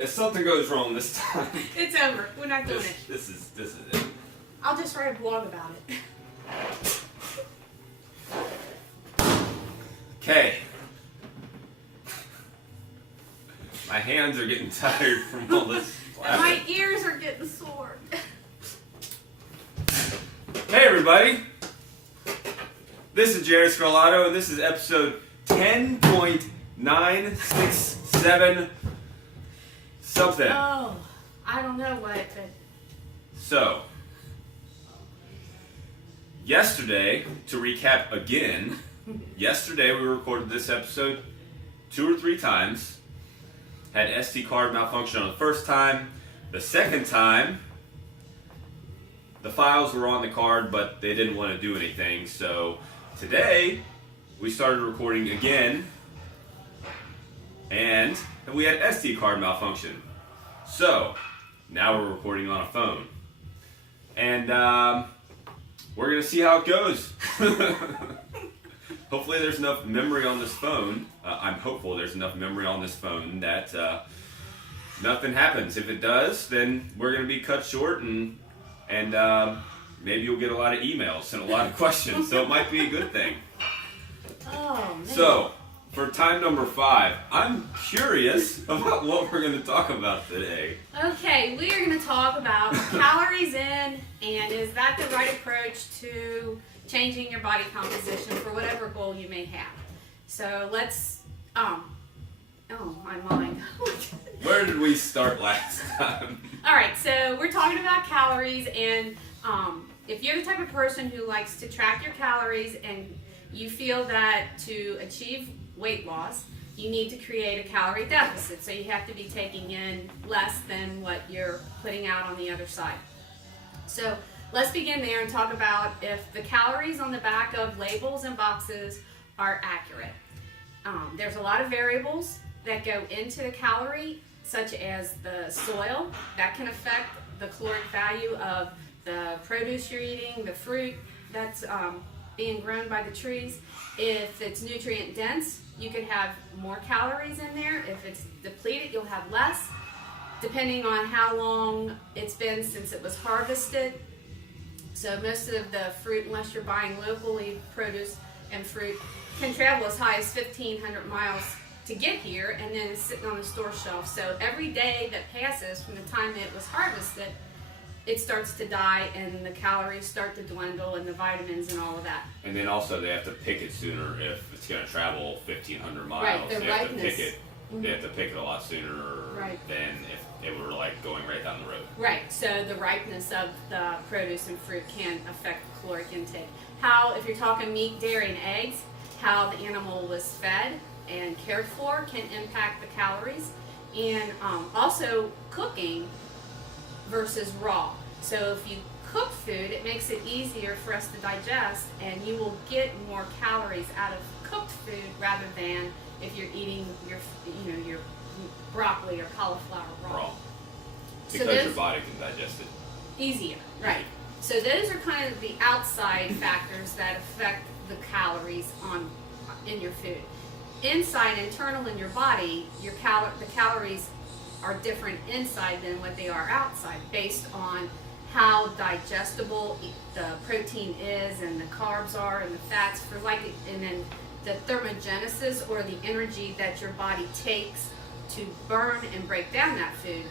If something goes wrong this time, it's over. We're not doing it. This is it. I'll just write a blog about it. Okay. My hands are getting tired from all this. And my ears are getting sore. Hey everybody. This is Jared Scarlato, and this is episode 10.967 something. Oh, I don't know what, but... So, yesterday, to recap again, yesterday we recorded this episode 2 or 3 times. Had SD card malfunction on the first time. The second time, the files were on the card, but they didn't want to do anything. So today, we started recording again, and we had SD card malfunction. So now we're recording on a phone, and we're gonna see how it goes. Hopefully there's enough memory on this phone. I'm hopeful there's enough memory on this phone that nothing happens. If it does, then we're going to be cut short, and maybe you'll get a lot of emails and a lot of questions. So it might be a good thing. Oh, man. So, for time number 5, I'm curious about what we're going to talk about today. Okay, we are going to talk about calories in, and is that the right approach to changing your body composition for whatever goal you may have. So let's, oh my mind. Where did we start last time? All right, so we're talking about calories, and if you're the type of person who likes to track your calories and you feel that to achieve weight loss, you need to create a calorie deficit. So you have to be taking in less than what you're putting out on the other side. So let's begin there and talk about if the calories on the back of labels and boxes are accurate. There's a lot of variables that go into the calorie, such as the soil. That can affect the caloric value of the produce you're eating, the fruit that's being grown by the trees. If it's nutrient dense, you could have more calories in there. If it's depleted, you'll have less, depending on how long it's been since it was harvested. So most of the fruit, unless you're buying locally, produce and fruit, can travel as high as 1,500 miles to get here, and then it's sitting on the store shelf. So every day that passes from the time it was harvested, it starts to die, and the calories start to dwindle, and the vitamins and all of that. And then also they have to pick it sooner if it's going to travel 1,500 miles. Right, the they have to ripeness. pick it. Mhm. They have to pick it a lot sooner than if it were like going right down the road. Right, so the ripeness of the produce and fruit can affect the caloric intake. How, if you're talking meat, dairy, and eggs, how the animal was fed and cared for can impact the calories. And also cooking versus raw. So if you cook food, it makes it easier for us to digest, and you will get more calories out of cooked food rather than if you're eating your broccoli or cauliflower raw. Because your body can digest it Easier, right. So those are kind of the outside factors that affect the calories in your food. Inside, internal in your body, the calories are different inside than what they are outside, based on how digestible the protein is, and the carbs are, and the fats, and then the thermogenesis, or the energy that your body takes to burn and break down that food,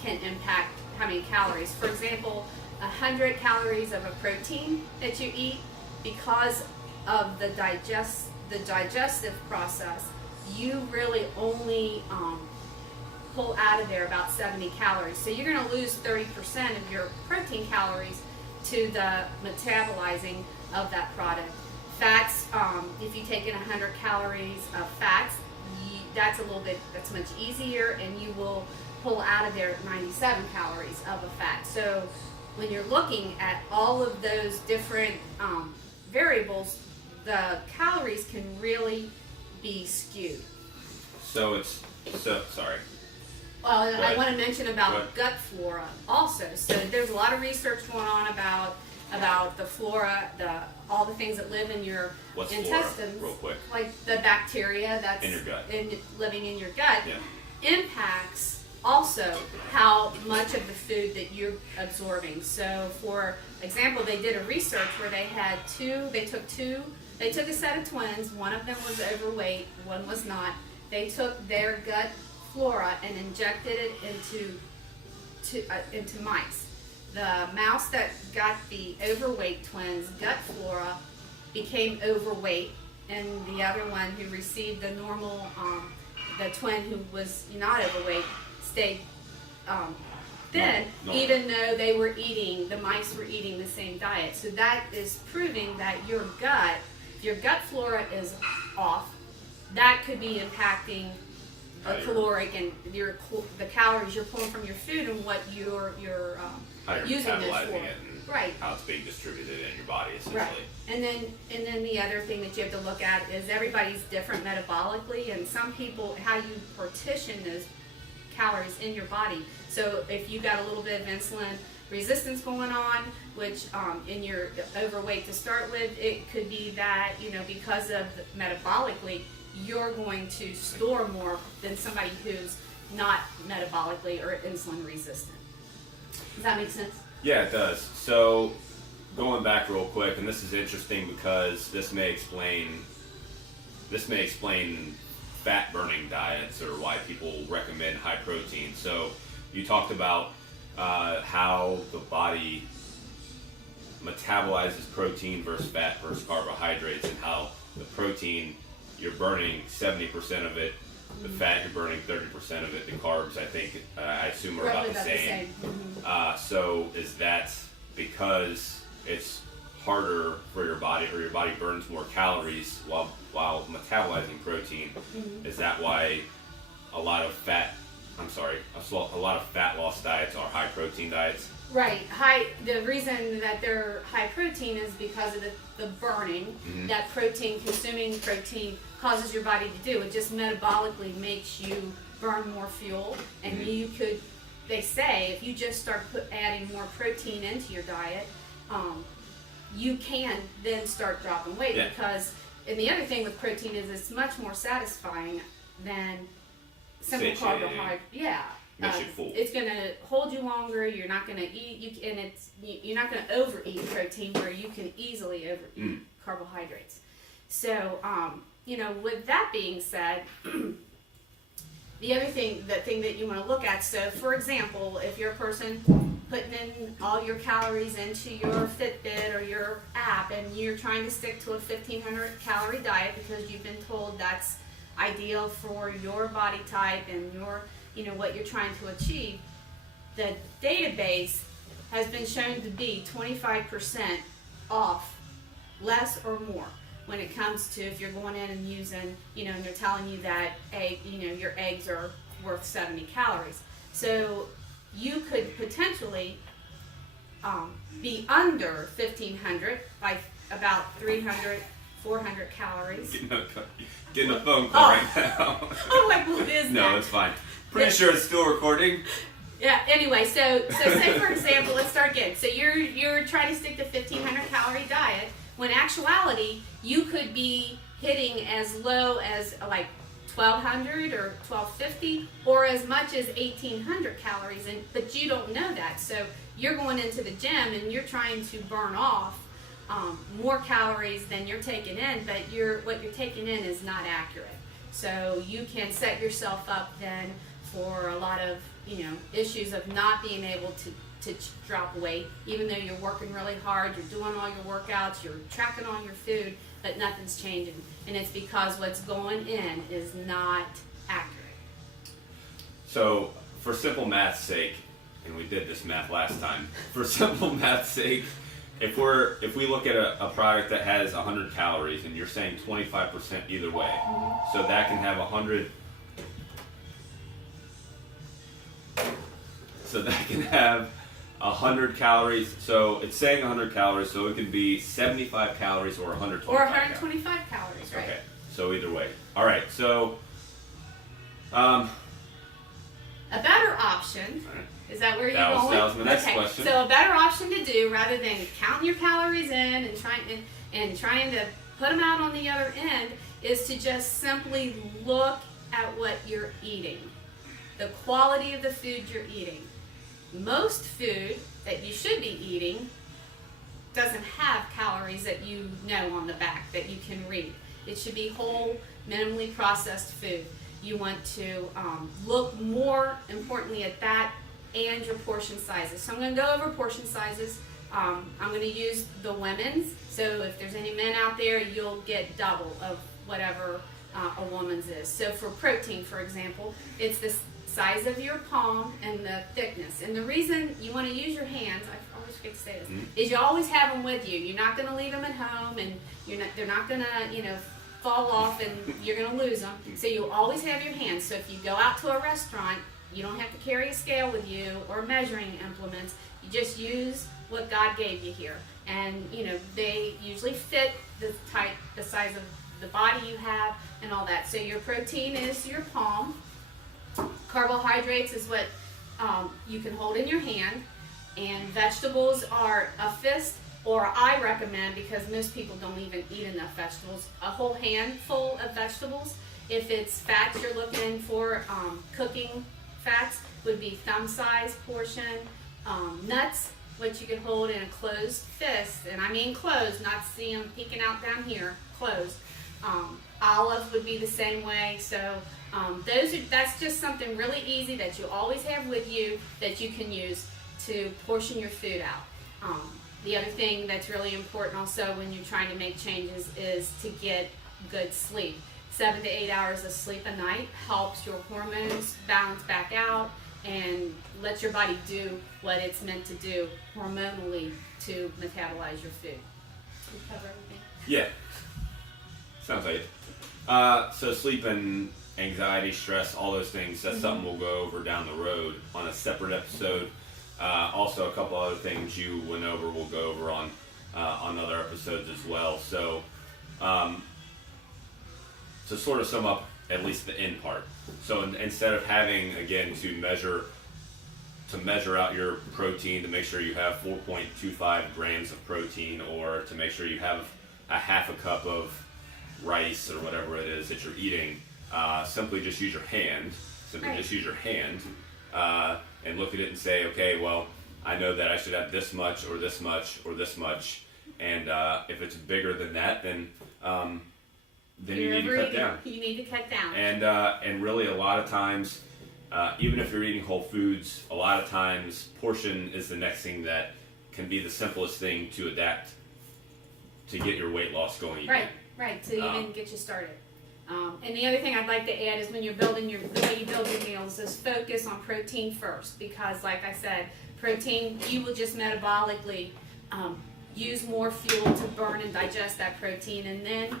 can impact how many calories. For example, 100 calories of a protein that you eat, because of the digestive process, you really only pull out of there about 70 calories. So you're going to lose 30% of your protein calories to the metabolizing of that product. Fats, if you take in 100 calories of fats, that's much easier, and you will pull out of there 97 calories of a fat. So when you're looking at all of those different variables, the calories can really be skewed. Sorry. Well, I want to mention about gut flora also. So there's a lot of research going on about the flora, all the things that live in your intestines. Flora, real quick? Like the bacteria that's in your gut, living in your gut, yeah, impacts also how much of the food that you're absorbing. So for example, they did a research where they took a set of twins, one of them was overweight, one was not. They took their gut flora and injected it into mice. The mouse that got the overweight twins' gut flora became overweight, and the other one who received the normal, the twin who was not overweight, stayed thin, even though the mice were eating the same diet. So that is proving that your gut flora is off. That could be impacting caloric and the calories you're pulling from your food and what you're how you're using it metabolizing for. it and how it's being distributed in your body, essentially. Right. And then the other thing that you have to look at is everybody's different metabolically, and some people, how you partition those calories in your body. So if you got a little bit of insulin resistance going on, which in your overweight to start with, it could be that, because of metabolically, you're going to store more than somebody who's not metabolically or insulin resistant. Does that make sense? Yeah, it does. So going back real quick, and this is interesting because this may explain fat burning diets or why people recommend high protein. So you talked about how the body metabolizes protein versus fat versus carbohydrates, and how the protein you're burning 70% of it, the fat you're burning 30% of it, the carbs I assume are about the same. So is that because it's harder for your body, or your body burns more calories while metabolizing protein? Is that why a lot of fat loss diets are high protein diets? Right. The reason that they're high protein is because of the burning that consuming protein causes your body to do. It just metabolically makes you burn more fuel, and they say if you just start adding more protein into your diet, you can then start dropping weight. Because, and the other thing with protein is it's much more satisfying than simple carbohydrate. Yeah. Makes you full. It's going to hold you longer. You're not going to eat, you're not going to overeat protein where you can easily overeat carbohydrates. So, with that being said, the thing that you want to look at. So, for example, if you're a person putting in all your calories into your Fitbit or your app, and you're trying to stick to a 1,500 calorie diet because you've been told that's ideal for your body type and your what you're trying to achieve, the database has been shown to be 25% off, less or more, when it comes to if you're going in and using, and they're telling you that your eggs are worth 70 calories. So you could potentially be under 1,500 by about 300, 400 calories. Getting a phone call right now. I'm like, what is that? No, it's fine. Pretty sure it's still recording. Yeah. Anyway, so say for example, let's start again. So you're trying to stick to 1,500 calorie diet, when actuality you could be hitting as low as like 1,200 or 1,250, or as much as 1,800 calories, but you don't know that. So you're going into the gym and you're trying to burn off more calories than you're taking in, but what you're taking in is not accurate. So you can set yourself up then for a lot of issues of not being able to drop weight, even though you're working really hard, you're doing all your workouts, you're tracking all your food, but nothing's changing, and it's because what's going in is not accurate. So for simple math's sake, and we did this math last time, for simple math's sake, if we look at a product that has 100 calories, and you're saying 25% either way, so that can have 100. So that can have 100 calories. So it's saying 100 calories, so it could be 75 calories or 125. Or 125 calories, right? Okay. So either way. All right. So a better option. Is that where you're going? That was my next question. So a better option to do, rather than counting your calories in and trying to put them out on the other end, is to just simply look at what you're eating. the quality of the food you're eating. Most food that you should be eating doesn't have calories that you know on the back that you can read. It should be whole, minimally processed food. You want to look more importantly at that and your portion sizes. So I'm going to go over portion sizes. I'm going to use the women's. So if there's any men out there, you'll get double of whatever a woman's is. So for protein, for example, it's the size of your palm and the thickness. And the reason you want to use your hands, I always forget to say this, is you always have them with you. You're not going to leave them at home, and they're not going to, fall off and you're going to lose them. So you always have your hands. So if you go out to a restaurant, you don't have to carry a scale with you or measuring implements. You just use what God gave you here. And, they usually fit the size of the body you have and all that. So your protein is your palm. Carbohydrates is what you can hold in your hand. And vegetables are a fist, or I recommend, because most people don't even eat enough vegetables, a whole handful of vegetables. If it's fats you're looking for, cooking fats would be thumb size portion. Nuts, which you can hold in a closed fist, and I mean closed, not see them peeking out down here, closed. Olives would be the same way. So that's just something really easy that you always have with you that you can use to portion your food out. The other thing that's really important also when you're trying to make changes is to get good sleep. 7 to 8 hours of sleep a night helps your hormones balance back out and lets your body do what it's meant to do hormonally to metabolize your food. Did we cover everything? Yeah. Sounds like it. So sleep and anxiety, stress, all those things, that's something we'll go over down the road on a separate episode. Also, a couple other things you went over, we'll go over on other episodes as well. So, to sort of sum up at least the end part. So instead of having, again, to measure out your protein, to make sure you have 4.25 grams of protein, or to make sure you have a half a cup of rice or whatever it is that you're eating, simply just use your hand. Just use your hand and look at it and say, okay, well, I know that I should have this much or this much or this much, and if it's bigger than that, then you need to cut down. You need to cut down. And really, a lot of times, even if you're eating whole foods, a lot of times portion is the next thing that can be the simplest thing to adapt to get your weight loss going. Right, to even get you started. And the other thing I'd like to add is when you're building the way you build your meals is focus on protein first, because like I said, protein, you will just metabolically use more fuel to burn and digest that protein, and then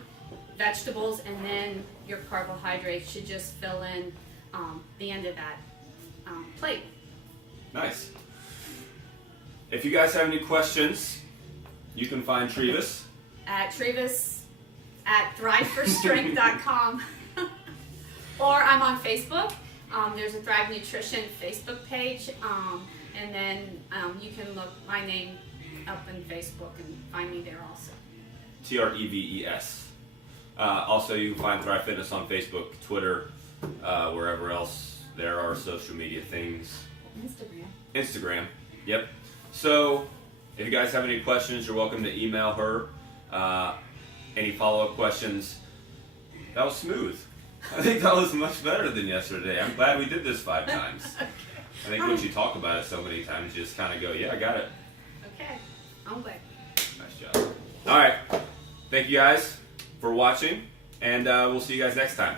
vegetables, and then your carbohydrates should just fill in the end of that plate. Nice. If you guys have any questions, you can find Trevis at thriveforstrength.com or I'm on Facebook. There's a Thrive Nutrition Facebook page, and then you can look my name up in Facebook and find me there also. TREVES. Also, you can find Thrive Fitness on Facebook, Twitter, wherever else there are social media things. Instagram. Yep. So, if you guys have any questions, you're welcome to email her. Any follow-up questions? That was smooth. I think that was much better than yesterday. I'm glad we did this 5 times. I think once you talk about it so many times, you just kind of go, yeah, I got it. Okay. I'm glad. Nice job. All right. Thank you guys for watching, and we'll see you guys next time.